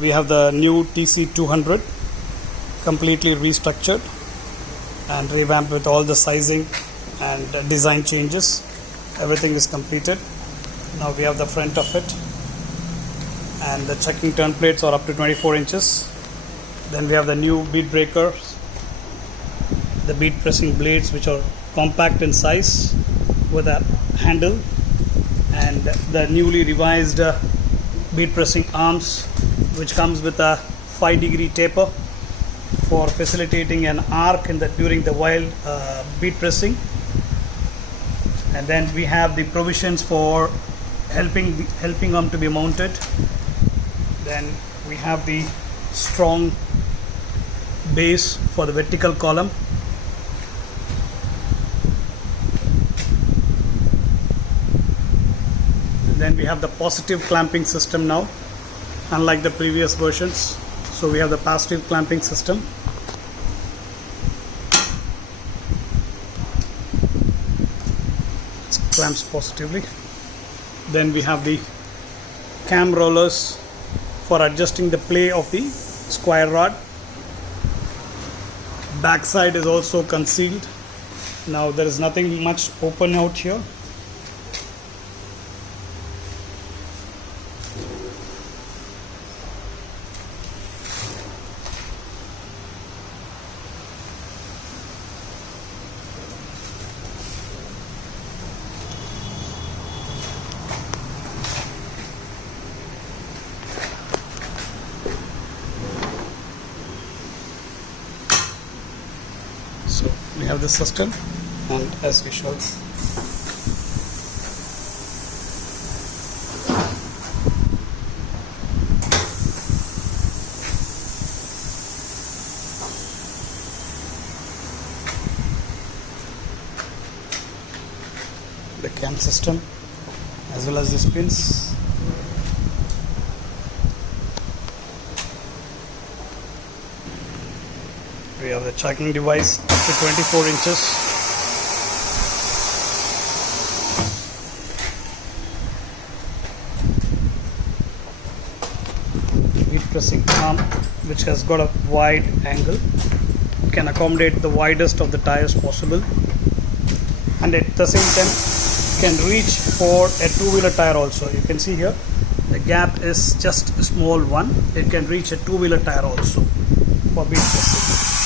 we have the new TC200 completely restructured and revamped with all the sizing and design changes. Everything is completed. Now we have the front of it, and the checking turn plates are up to 24 inches. Then we have the new bead breakers, the bead pressing blades, which are compact in size with a handle, and the newly revised bead pressing arms, which comes with a 5-degree taper for facilitating an arc during the while bead pressing. And then we have the provisions for helping them to be mounted. Then we have the strong base for the vertical column. Then we have the positive clamping system now, unlike the previous versions. So we have the passive clamping system. It clamps positively. Then we have the cam rollers for adjusting the play of the square rod. Backside is also concealed. Now there is nothing much open out here. So we have the system, and as we showed, the cam system as well as the spins. We have the tracking device up to 24 inches. Bead pressing arm, which has got a wide angle. It can accommodate the widest of the tires possible, and at the same time can reach for a two-wheeler tire also. You can see here the gap is just a small one. It can reach a two-wheeler tire also for bead pressing.